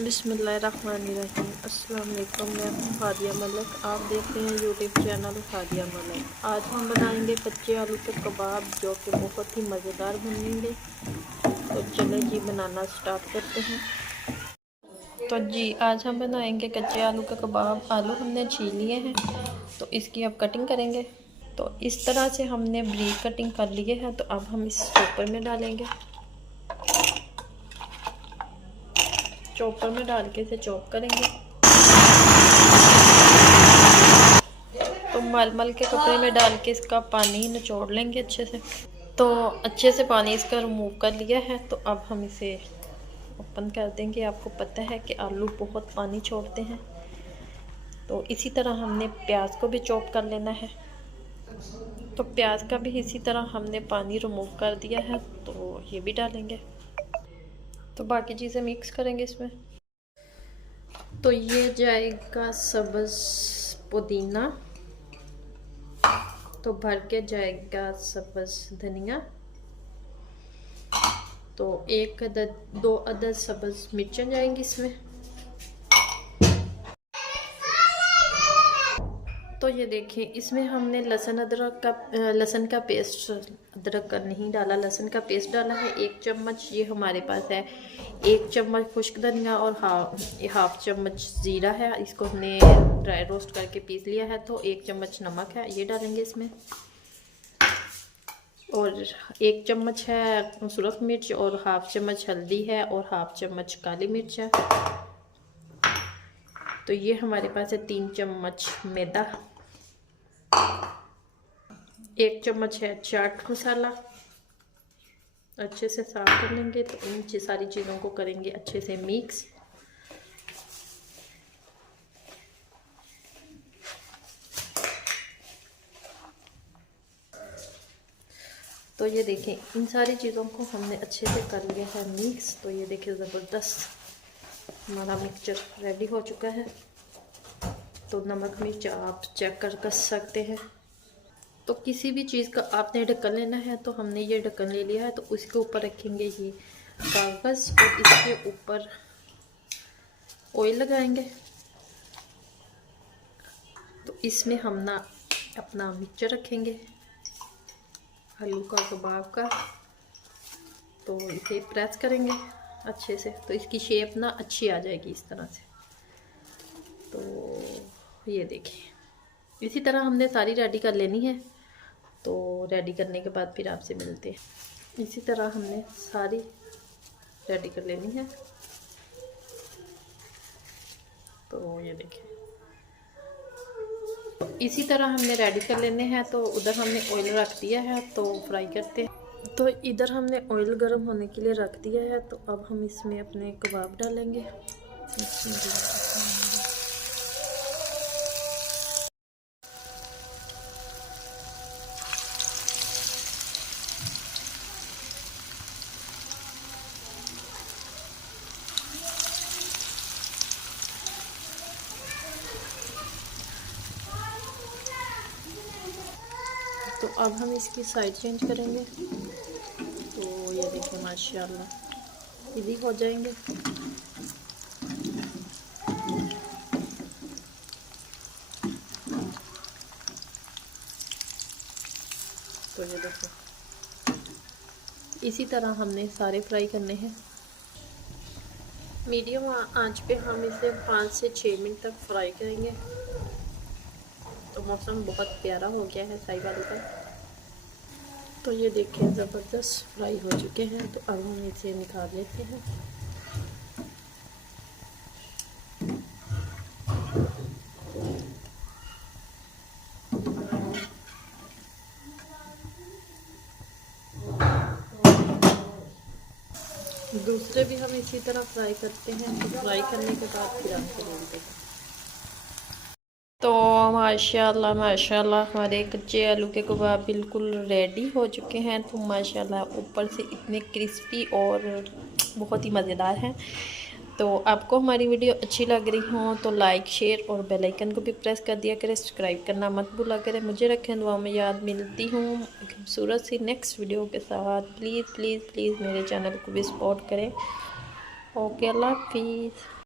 बिस्मिल्लाहिर्रहमानिर्रहीम। अस्सलाम वालेकुम। मैं हूँ हादिया मलिक। आप देख रहे हैं यूट्यूब चैनल हादिया मलिक। आज हम बनाएंगे कच्चे आलू के कबाब जो कि बहुत ही मज़ेदार बनेंगे। तो चलें जी बनाना स्टार्ट करते हैं। तो जी आज हम बनाएंगे कच्चे आलू के कबाब। आलू हमने छील लिए हैं तो इसकी अब कटिंग करेंगे। तो इस तरह से हमने ब्रीक कटिंग कर लिए है। तो अब हम इस चॉपर में डालेंगे। चॉपर में डाल के इसे चॉप करेंगे। तो मलमल के कपड़े में डाल के इसका पानी निचोड़ लेंगे अच्छे से। तो अच्छे से पानी इसका रिमूव कर लिया है। तो अब हम इसे ओपन कर देंगे। आपको पता है कि आलू बहुत पानी छोड़ते हैं। तो इसी तरह हमने प्याज को भी चॉप कर लेना है। तो प्याज का भी इसी तरह हमने पानी रिमूव कर दिया है। तो ये भी डालेंगे। तो बाकी चीज़ें मिक्स करेंगे इसमें। तो ये जाएगा सब्ज़ पुदीना। तो भर के जाएगा सब्ज़ धनिया। तो 2 अदद सब्ज़ मिर्चें जाएंगी इसमें। तो ये देखिए इसमें हमने लहसुन का पेस्ट, अदरक का नहीं डाला, लहसुन का पेस्ट डाला है 1 चम्मच। ये हमारे पास है 1 चम्मच खुश्क धनिया और हाफ चम्मच ज़ीरा है। इसको हमने ड्राई रोस्ट करके पीस लिया है। तो 1 चम्मच नमक है, ये डालेंगे इसमें। और 1 चम्मच है सुरख मिर्च और हाफ चम्मच हल्दी है और हाफ चम्मच काली मिर्च है। तो ये हमारे पास है 3 चम्मच मैदा, 1 चम्मच है चाट मसाला। अच्छे से साफ कर लेंगे। तो इन सारी चीज़ों को करेंगे अच्छे से मिक्स। तो ये देखें इन सारी चीज़ों को हमने अच्छे से कर लिया है मिक्स। तो ये देखिए ज़बरदस्त हमारा मिक्सचर रेडी हो चुका है। तो नमक मिर्च आप चेक कर सकते हैं। तो किसी भी चीज़ का आपने ढक्कन लेना है। तो हमने ये ढक्कन ले लिया है। तो उसके ऊपर रखेंगे ये कागज़ और इसके ऊपर ऑयल लगाएंगे। तो इसमें हम ना अपना मिक्सचर रखेंगे आलू का कबाब का। तो इसे प्रेस करेंगे अच्छे से। तो इसकी शेप ना अच्छी आ जाएगी इस तरह से। तो ये देखिए इसी तरह हमने सारी रेडी कर लेनी है। तो रेडी करने के बाद फिर आपसे मिलते हैं। इसी तरह हमने सारी रेडी कर लेनी है। तो ये देखिए इसी तरह हमने रेडी कर लेने हैं। तो उधर हमने ऑयल रख दिया है। तो फ्राई करते हैं। तो इधर हमने ऑयल गर्म होने के लिए रख दिया है। तो अब हम इसमें अपने कबाब डालेंगे। तो अब हम इसकी साइड चेंज करेंगे। तो ये देखिए माशाल्लाह इजी हो जाएंगे। तो ये देखो इसी तरह हमने सारे फ्राई करने हैं। मीडियम आंच पे हम इसे 5 से 6 मिनट तक फ्राई करेंगे। तो मौसम बहुत प्यारा हो गया है साई वाले का। तो ये देखिए ज़बरदस्त फ्राई हो चुके हैं। तो अब हम इसे निकाल लेते हैं। दूसरे भी हम इसी तरह फ्राई करते हैं। तो फ्राई करने के बाद फिर आपको बोलते हैं। तो माशाल्लाह माशाल्लाह हमारे कच्चे आलू के कबाब बिल्कुल रेडी हो चुके हैं। तो माशाल्लाह ऊपर से इतने क्रिस्पी और बहुत ही मज़ेदार हैं। तो आपको हमारी वीडियो अच्छी लग रही हो तो लाइक शेयर और बेल आइकन को भी प्रेस कर दिया करें। सब्सक्राइब करना मत भूला करें। मुझे रखें दुआ में याद। मिलती हूँ खूबसूरत सी नेक्स्ट वीडियो के साथ। प्लीज़ प्लीज़ प्लीज़ मेरे चैनल को भी सपोर्ट करें। ओके अल्लाह हाफिज़।